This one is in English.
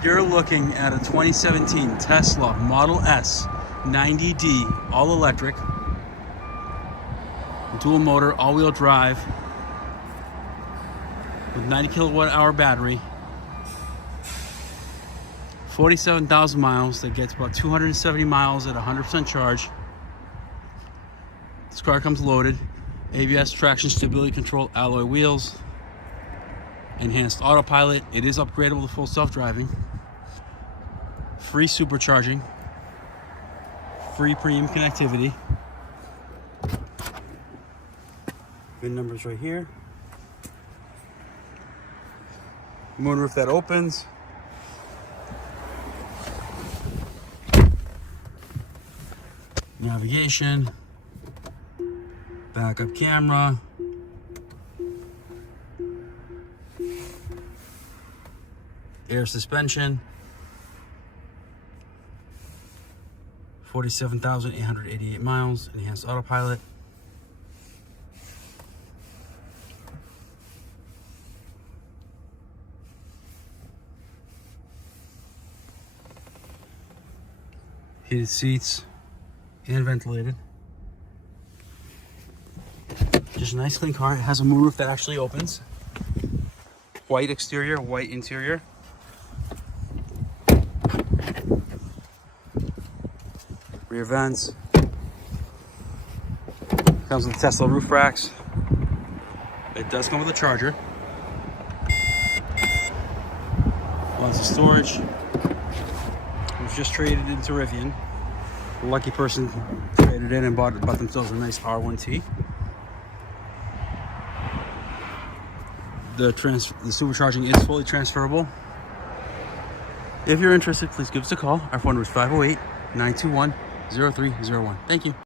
You're looking at a 2017 Tesla Model S 90D all electric, dual motor, all-wheel drive with 90 kilowatt hour battery, 47,000 miles. That gets about 270 miles at 100% charge. This car comes loaded. ABS, traction, stability control, alloy wheels, enhanced autopilot. It is upgradable to full self-driving. Free supercharging. Free premium connectivity. VIN numbers right here. Moonroof that opens. Navigation. Backup camera. Air suspension. 47,888 miles. Enhanced autopilot. Heated seats and ventilated. Just a nice clean car. It has a moonroof that actually opens. White exterior, white interior. Rear vents. Comes with Tesla roof racks. It does come with a charger. Lots of storage. It was just traded into Rivian. A lucky person traded in and bought themselves a nice R1T. The supercharging is fully transferable. If you're interested, please give us a call. Our phone number is 508-921-0301. Thank you.